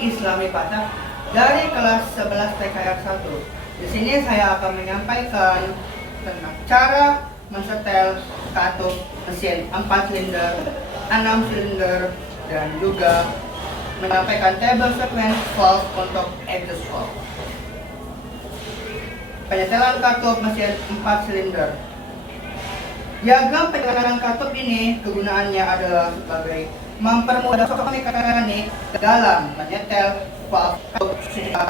Islami Pasak dari kelas 11 PKR 1. Di sini saya akan menyampaikan tentang cara mensetel katup mesin 4 silinder, 6 silinder, dan juga menyampaikan table sequence valve untuk exhaust valve. Penyetelan katup mesin 4 silinder. Diagram penyetelan katup ini kegunaannya adalah sebagai mempermudah mekanik dalam menyetel valve katup sehingga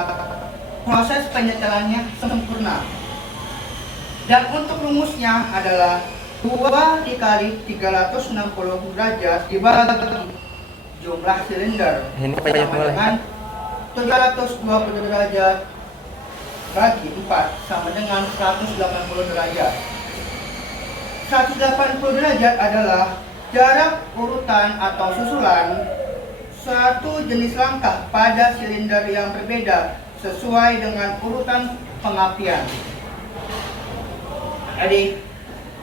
proses penyetelannya sempurna. Dan untuk rumusnya adalah 2 dikali 360 derajat dibagi jumlah silinder sama dengan 720 derajat bagi 4 sama dengan 180 derajat. 180 derajat adalah jarak urutan atau susulan suatu jenis langkah pada silinder yang berbeda sesuai dengan urutan pengapian. Jadi,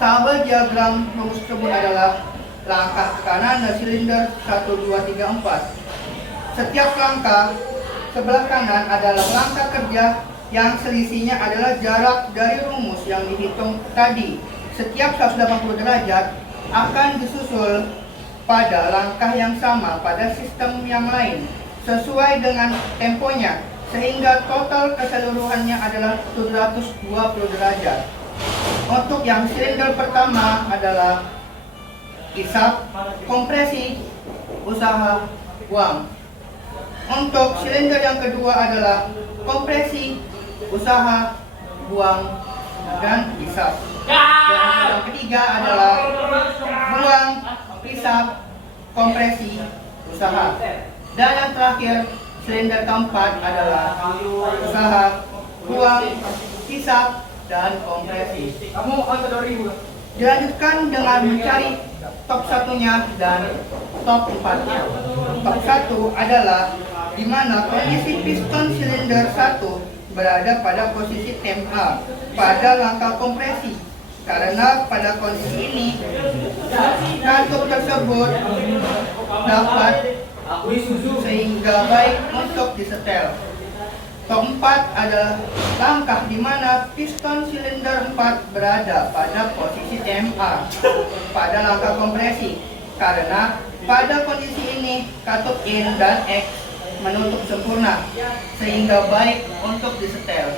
tabel diagram rumus tersebut adalah langkah ke kanan dan silinder 1, 2, 3, 4. Setiap langkah sebelah kanan adalah langkah kerja yang selisihnya adalah jarak dari rumus yang dihitung tadi. Setiap 180 derajat akan disusul pada langkah yang sama pada sistem yang lain sesuai dengan temponya sehingga total keseluruhannya adalah 720 derajat. Untuk yang silinder pertama adalah hisap, kompresi, usaha, buang. Untuk silinder yang kedua adalah kompresi, usaha, buang, dan hisap. Dan yang ketiga adalah buang, hisap, kompresi, usaha. Dan yang terakhir, silinder keempat adalah usaha, buang, hisap, dan kompresi. Dilanjutkan dengan mencari top satunya dan top 4-nya. Top 1 adalah di mana kondisi piston silinder 1 berada pada posisi temp A pada langkah kompresi. Karena pada kondisi ini katup tersebut dapat sehingga baik untuk disetel. Top 4 adalah langkah di mana piston silinder 4 berada pada posisi temp A pada langkah kompresi. Karena pada kondisi ini katup in dan X menutup sempurna sehingga baik untuk disetel.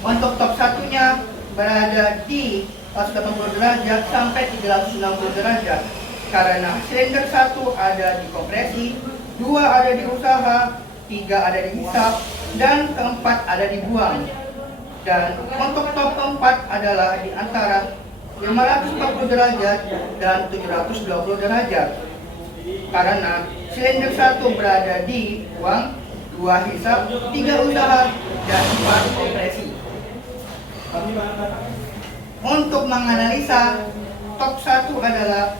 Untuk top satunya berada di 180 derajat sampai 360 derajat karena silinder 1 ada di kompresi, 2 ada di usaha, 3 ada di hisap, dan keempat ada dibuang. Dan untuk top keempat adalah di antara 540 derajat dan 720 derajat karena silinder 1 berada di buang, 2 hisap, 3 usaha, dan 4 kompresi. Untuk menganalisa top 1 adalah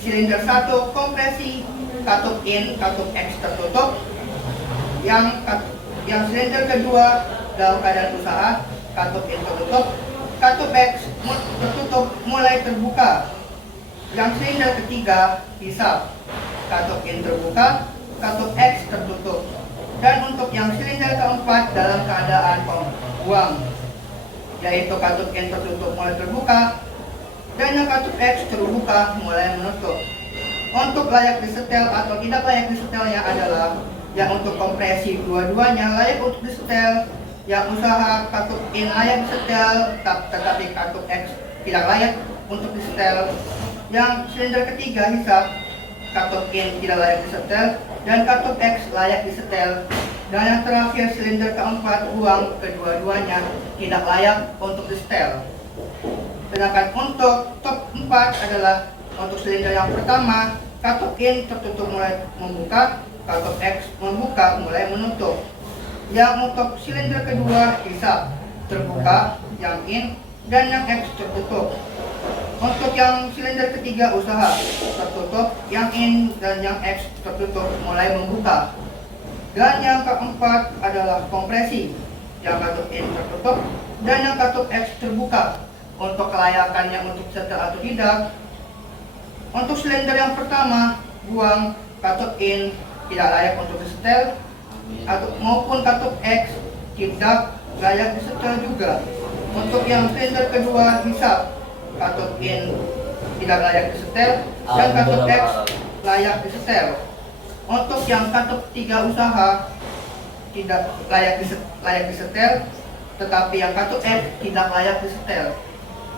silinder 1 kompresi, katup in, katup X tertutup. Yang silinder kedua dalam keadaan usaha, katup in tertutup, katup X tertutup mulai terbuka. Yang silinder ketiga hisap, katup in terbuka, katup X tertutup. Dan untuk yang silinder keempat dalam keadaan buang, yaitu katup in tertutup mulai terbuka dan yang katup X terbuka mulai menutup. Untuk layak disetel atau tidak layak disetelnya adalah yang untuk kompresi dua-duanya layak untuk disetel, yang usaha katup in layak disetel tetapi katup X tidak layak untuk disetel. Yang silinder ketiga hisap, katup in tidak layak disetel dan katup X layak disetel. Dan yang terakhir silinder keempat buang, kedua-duanya tidak layak untuk disetel. Sedangkan untuk top 4 adalah untuk silinder yang pertama, katup in tertutup mulai membuka, katup X membuka mulai menutup. Yang untuk silinder kedua hisap, terbuka, yang in, dan yang X tertutup. Untuk yang silinder ketiga usaha, tertutup, yang in, dan yang X tertutup mulai membuka. Dan yang keempat adalah kompresi, yang katup in tertutup dan yang katup X terbuka. Untuk kelayakannya untuk setel atau tidak, untuk silinder yang pertama buang, katup in tidak layak untuk disetel. atau maupun katup X tidak layak disetel juga. Untuk yang silinder kedua hisap, katup in tidak layak disetel dan katup X layak disetel. Untuk yang katup 3 usaha tidak layak disetel, tetapi yang katup F tidak layak disetel.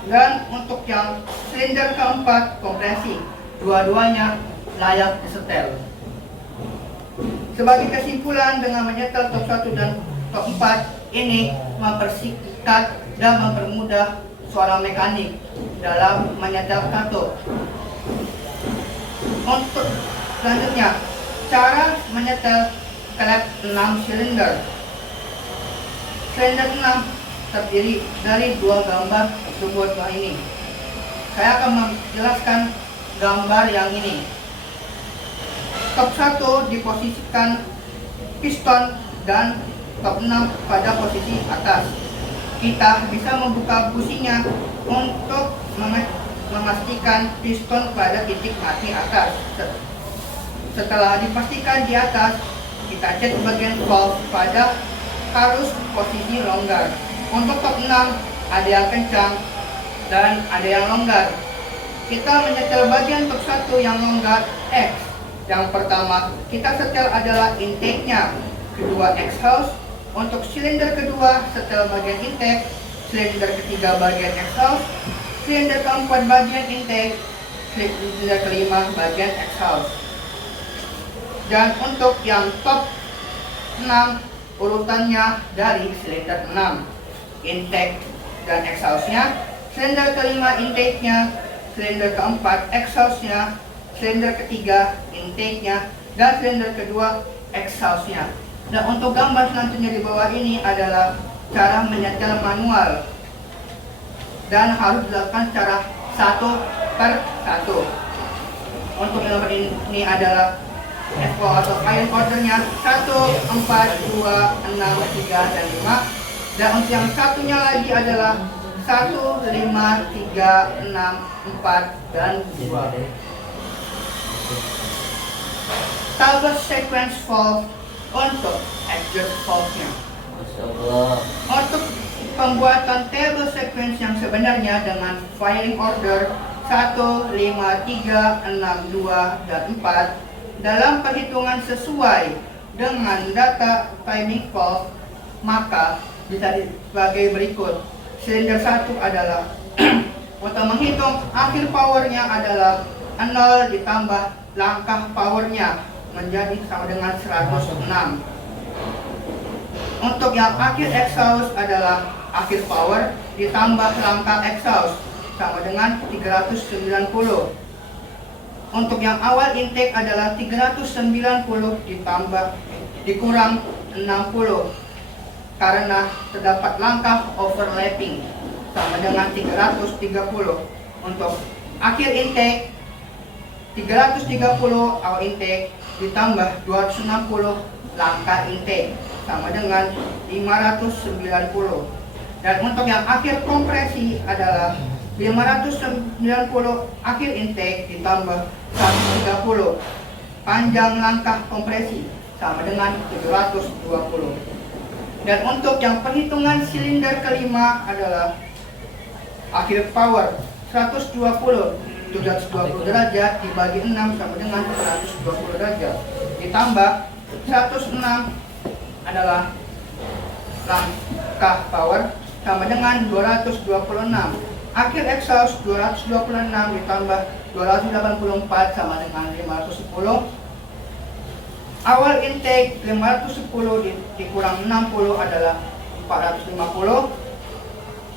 Dan untuk yang silinder keempat kompresi, dua-duanya layak disetel. Sebagai kesimpulan, dengan menyetel top 1 dan top 4 ini mempersingkat dan mempermudah seorang mekanik dalam menyetel katup. Untuk selanjutnya, cara menyetel klep 6 silinder. Silinder 6 terdiri dari 2 gambar tersebut ini. Saya akan menjelaskan gambar yang ini. Top 1 diposisikan piston dan top 6 pada posisi atas. Kita bisa membuka businya untuk memastikan piston pada titik mati atas. Setelah dipastikan di atas, kita cek bagian valve pada harus posisi longgar. Untuk top 6 ada yang kencang dan ada yang longgar. Kita menyetel bagian top 1 yang longgar X. Yang pertama kita setel adalah intake-nya, kedua exhaust. Untuk silinder kedua setel bagian intake, silinder ketiga bagian exhaust, silinder keempat bagian intake, silinder kelima bagian exhaust. Dan untuk yang top 6 urutannya dari silinder 6, intake dan exhaustnya, silinder kelima intake-nya, silinder keempat exhaustnya, silinder ketiga intake-nya, dan silinder kedua exhaust-nya. Dan untuk gambar selanjutnya di bawah ini adalah cara menyetel manual dan harus dilakukan secara 1 per 1. Untuk nomor ini adalah FO atau firing ordernya 1, 4, 2, 6, 3, dan 5. Dan untuk yang satunya lagi adalah 1, 5, 3, 6, 4, dan 2. Toggle sequence valve untuk exhaust valve-nya. Untuk pembuatan table sequence yang sebenarnya dengan firing order 1, 5, 3, 6, 2, dan 4 dalam perhitungan sesuai dengan data timing valve, maka bisa dibagi berikut. Silinder 1 adalah untuk menghitung akhir powernya adalah 0 ditambah langkah powernya menjadi sama dengan 106. Untuk yang akhir exhaust adalah akhir power ditambah langkah exhaust sama dengan 390. Untuk yang awal intake adalah 390 ditambah dikurang 60 karena terdapat langkah overlapping sama dengan 330. Untuk akhir intake 330 awal intake ditambah 260 langkah intake sama dengan 590. Dan untuk yang akhir kompresi adalah 590 akhir intake ditambah 130 panjang langkah kompresi sama dengan 720. Dan untuk yang perhitungan silinder kelima adalah akhir power 120 720 derajat dibagi 6 sama dengan 120 derajat ditambah 106 adalah langkah power sama dengan 226. Akhir exhaust 226 ditambah 284 sama dengan 510. Awal intake 510 dikurang 60 adalah 450.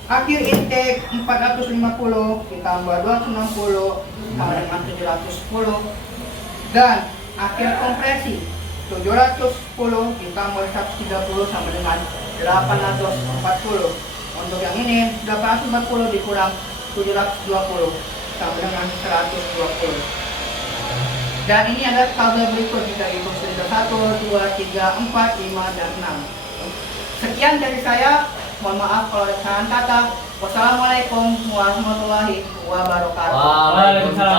Akhir intake 450 ditambah 260 sama dengan 710. Dan akhir kompresi 710 ditambah 130 sama dengan 840. Untuk yang ini 840 dikurang 720 sama dengan 120. Dan ini adalah tabel berikut jika hitung silinder 1, 2, 3, 4, 5, dan 6. Sekian dari saya. Mohon maaf kalau ada kesalahan kata. Wassalamualaikum warahmatullahi wabarakatuh. Waalaikumsalam.